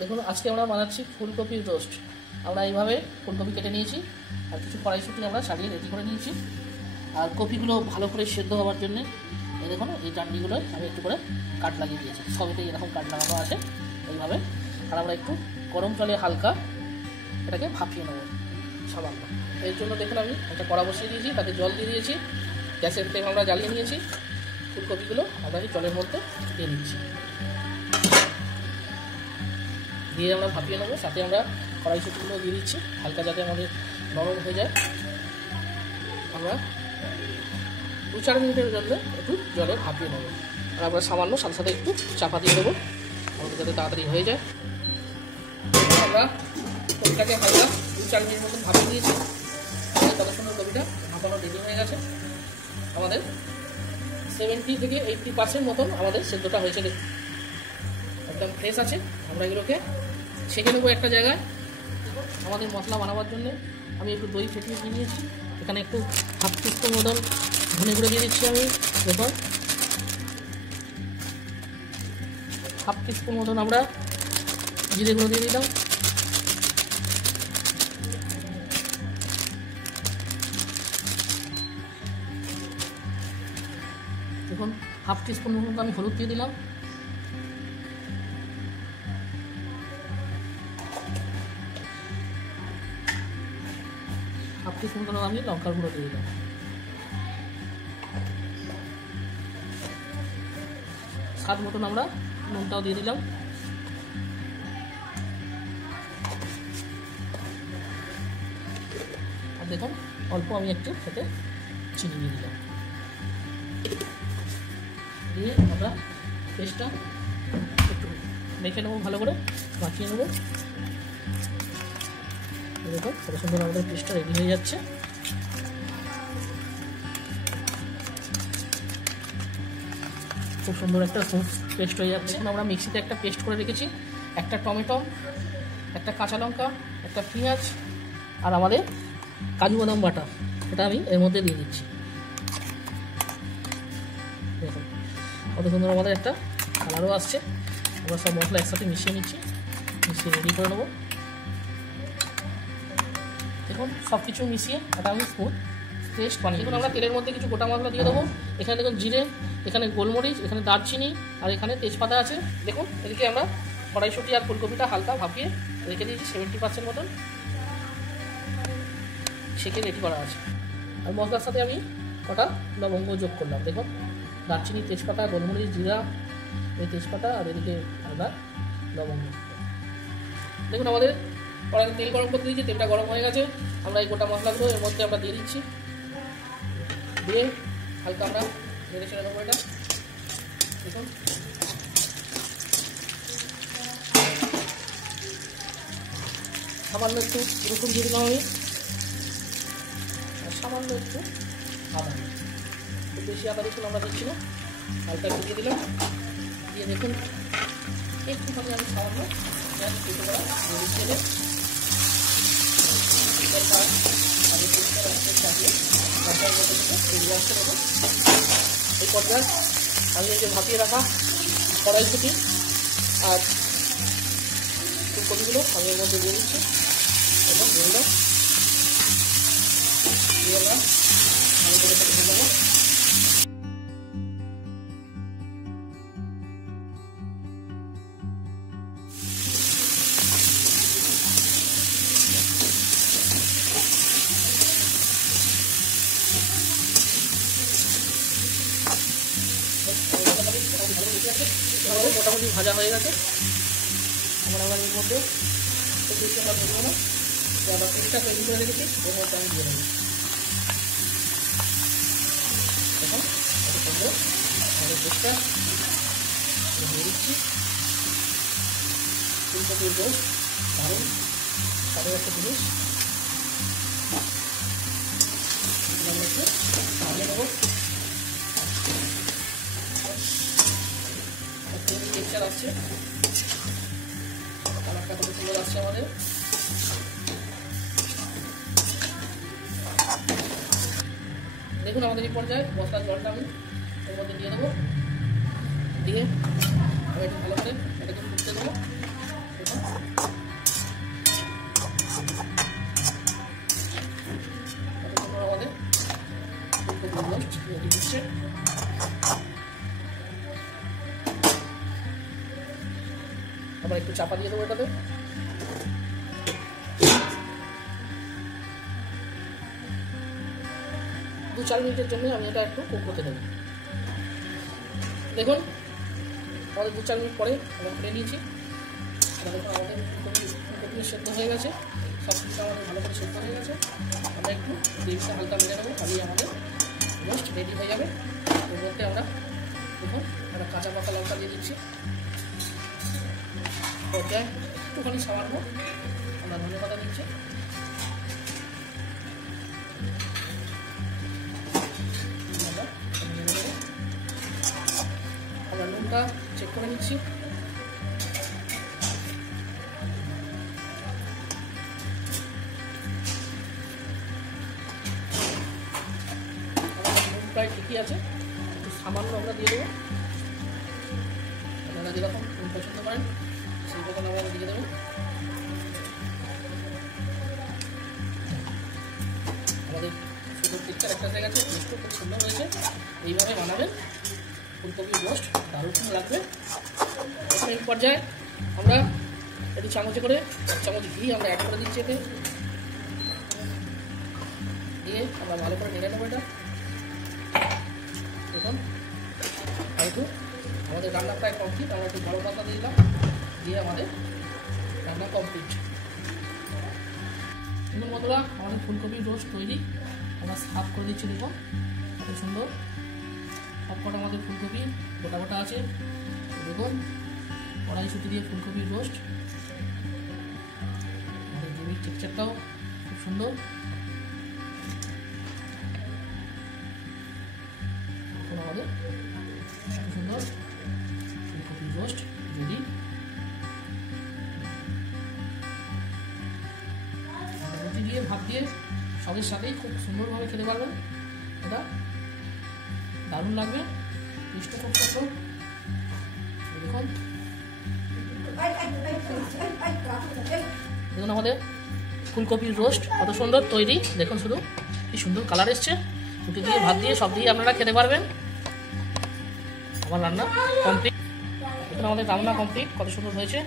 দেখুন আজকে আমরা বানাচ্ছি ফুলকপির রোস্ট। আমরা এইভাবে ফুলকপি কেটে নিয়েছি আর কিছু কড়াইশুঁটি আমরা ছাড়িয়ে রেডি করে নিয়েছি। আর কপিগুলো ভালো করে সেদ্ধ হওয়ার জন্যে এই দেখুন এই ডান্ডিগুলোয় আমি একটু করে কাট লাগিয়ে দিয়েছি। সবেতেই এরকম কাট লাগানো আছে এইভাবে। আর আমরা একটু গরম জলে হালকা এটাকে ভাপিয়ে নেব সামান্য। এর জন্য দেখুন আমি একটা কড়া বসিয়ে দিয়েছি, তাতে জল দিয়ে দিয়েছি, গ্যাসের ফ্লেম আমরা জ্বালিয়ে নিয়েছি। ফুলকপিগুলো আমরা এই জলের মধ্যে দিয়ে দিচ্ছি, দিয়ে আমরা ভাপিয়ে নেবো। সাথে আমরা কড়াইশুঁটিগুলো দিয়ে দিচ্ছি হালকা, যাতে আমাদের নরম হয়ে যায়। আমরা 2-4 মিনিটের জন্য একটু জলে ভাপিয়ে নেবো। আর আমরা সামান্য সাথে সাথে একটু চাপা দিয়ে দেবো আমাদের যাতে তাড়াতাড়ি হয়ে যায়। আমরা কপিটাকে হালকা 2-4 মিনিট মতন ভাপিয়ে দিয়েছি। কত সুন্দর কপিটা ভাপানো রেডি হয়ে গেছে। আমাদের 70 থেকে 80% মতন আমাদের সেদ্ধটা হয়েছে, একদম ফ্রেশ আছে। আমরা এগুলোকে ছেঁকে নেবো একটা জায়গায়। আমাদের মশলা বানাবার জন্য আমি একটু দই ফেটিয়ে দিয়ে নিয়েছি। এখানে একটু 1/2 টিস্পুন মতন ধনে গুঁড়ো দিয়ে দিচ্ছি আমি। দেখুন 1/2 টিস্পুন মতন আমরা জিরে গুঁড়ো দিয়ে দিলাম। দেখুন 1/2 টিস্পুন মতন আমি হলুদ দিয়ে দিলাম। হাফ টিস্পুন মতন আমি লঙ্কার গুঁড়ো দিয়ে দিলাম। স্বাদ মতন আমরা নুনটাও দিয়ে দিলাম। আর দেখুন অল্প আমি একটু খেতে চিনি দিয়ে দিলাম। দিয়ে আমরা পেস্টটা একটু মেখে নেবো, ভালো করে মাখিয়ে নেবো। দেখুন কত সুন্দর আমাদের পেস্টটা রেডি হয়ে যাচ্ছে। খুব সুন্দর একটা পেস্ট হয়ে যাচ্ছে। এখন আমরা মিক্সিতে একটা পেস্ট করে রেখেছি, একটা টমেটো, একটা কাঁচা লঙ্কা, একটা পেঁয়াজ আর আমাদের কাজু বাদাম বাটা, এটা আমি এর মধ্যে দিয়ে দিচ্ছি। দেখুন কত সুন্দর আমাদের একটা কালারও আসছে। আমরা সব মশলা একসাথে মিশিয়ে নিচ্ছি, মিশিয়ে রেডি করে নেবো। দেখুন সব কিছু মিশিয়ে এটা আমি স্মুথ পেস্ট বানিয়ে। দেখুন আমরা তেলের মধ্যে কিছু গোটা মশলা দিয়ে দেবো। এখানে দেখুন জিরে, এখানে গোলমরিচ, এখানে দারচিনি আর এখানে তেজপাতা আছে। দেখুন এদিকে আমরা কড়াইশুঁটি আর ফুলকপিটা হালকা ভাপিয়ে রেখে দিয়েছি 70% মতন, ছেঁকে রেডি করা আছে। আর মশলার সাথে আমি কটা লবঙ্গ যোগ করলাম। দেখুন দারচিনি, তেজপাতা, গোলমরিচ, জিরা, এই তেজপাতা আর এদিকে আদা, লবঙ্গ। দেখুন আমাদের কড়াইতে তেল গরম করতে দিয়েছি, তেলটা গরম হয়ে গেছে। আমরা এই গোটা মশলাগুলো এর মধ্যে আমরা দিয়ে দিচ্ছি, দিয়ে হালকা আমরা নেড়ে ছেড়ে দেবো এটা। দেখুন সামান্য একটু রসুন দিয়ে দিলাম আমি, আর সামান্য একটু আদা, খুব বেশি আদা রসুন আমরা দিচ্ছি না, হালকা একটু দিয়ে দিলাম। দিয়ে দেখুন একটুখানি আমি সামান্য কেটে করা দিয়ে এই পর্যায়ে আমি এই যে ভাপিয়ে রাখা কড়াইশুঁটি আর ফুলকপিগুলো আমি এর মধ্যে দিয়ে দিচ্ছি এবং দিয়ে দিলাম। দিয়ে আমরা আমি করে সাথে দিয়ে দেবো। মোটামুটি ভাজা হয়ে গেছে। আমরা এর মধ্যে বেশি আমরা দেবো না, আবার পেস্টটা তৈরি করে রেখেছি এর মধ্যে আমি দিয়ে দেবো। এখন এত সুন্দর আমাদের পেস্টটা দিয়ে দিচ্ছি। ফুলকপির রোস্ট দারুণ স্বাদের একটা জিনিস। আমরা একটু ভাজিয়ে নেবো। টেক্সচার আসছে, কালারটা কত সুন্দর আসছে আমাদের। দেখুন আমাদের এই পর্যায়ে মশলার জলটা আমি এর মধ্যে দিয়ে দেবো, দিয়ে আমি একটু ভালো করে এটাকে ফুটতে দেবো। দেখুন আবার একটু চাপা দিয়ে দেবো এটাতে। দু 4 মিনিটের জন্য আমি এটা একটু কুক করতে দেবো। দেখুন আমাদের 2-4 মিনিট পরে আমরা খুলে নিয়েছি। দেখুন আমাদের ফুলকপি সেদ্ধ হয়ে গেছে, সব কিছু আমাদের ভালো করে সেদ্ধ হয়ে গেছে। আমরা একটু গ্রেভিটা হালকা মেরে নেবো, তাহলেই আমাদের রোস্ট রেডি হয়ে যাবে। এর মধ্যে আমরা দেখুন একটা কাঁচা পাকা লঙ্কা দিয়ে দিচ্ছি, পর্যায়ে একটুখানি সামান্য আমরা ধনে পাতা দিচ্ছি। আমরা নুনটা চেক করে নিচ্ছি। নুন প্রায় ঠিকই আছে, একটু সামান্য আমরা দিয়ে দেবো। আপনারা যেরকম নুন পছন্দ করেন সেই রকম আমরা দিয়ে দেবো। আমাদের সুন্দর পিকচার একটা হয়ে গেছে, টেস্টও খুব সুন্দর হয়েছে। এইভাবে বানাবেন ফুলকপির রোস্ট, দারুণ লাগবে। এই পর্যায়ে আমরা একটু চামচে করে 1 চামচ ঘি আমরা অ্যাড করে দিচ্ছি এতে, দিয়ে আমরা ভালো করে নেড়ে নেবো এটা। দেখুন একটু আমাদের রান্না প্রায় কমপ্লিট। আমরা একটু গরম মশলা দিয়ে দিলাম, দিয়ে আমাদের রান্না কমপ্লিট। দেখুন বন্ধুরা আমাদের ফুলকপির রোস্ট তৈরি। আমরা সার্ভ করে দিচ্ছি। দেখুন কত সুন্দর সবকটা আমাদের ফুলকপি গোটা গোটা আছে। দেখুন কড়াইশুঁটি দিয়ে ফুলকপির রোস্ট, আমাদের গ্রেভির টেক্সচারটাও খুব সুন্দর। দেখুন আমাদের খুব সুন্দর ফুলকপির রোস্ট রেডি। রুটি দিয়ে ভাত দিয়ে সবের সাথেই খুব সুন্দরভাবে খেতে পারবেন। এটা দারুণ লাগবে, টেস্টও খুব সুন্দর। দেখুন দেখুন আমাদের ফুলকপির রোস্ট কত সুন্দর তৈরি। দেখুন শুধু কি সুন্দর কালার এসছে। রুটি দিয়ে ভাত দিয়ে সব দিয়ে আপনারা খেতে পারবেন। আমার রান্না কমপ্লিট। দেখুন আমাদের রান্না কমপ্লিট, কত সুন্দর হয়েছে।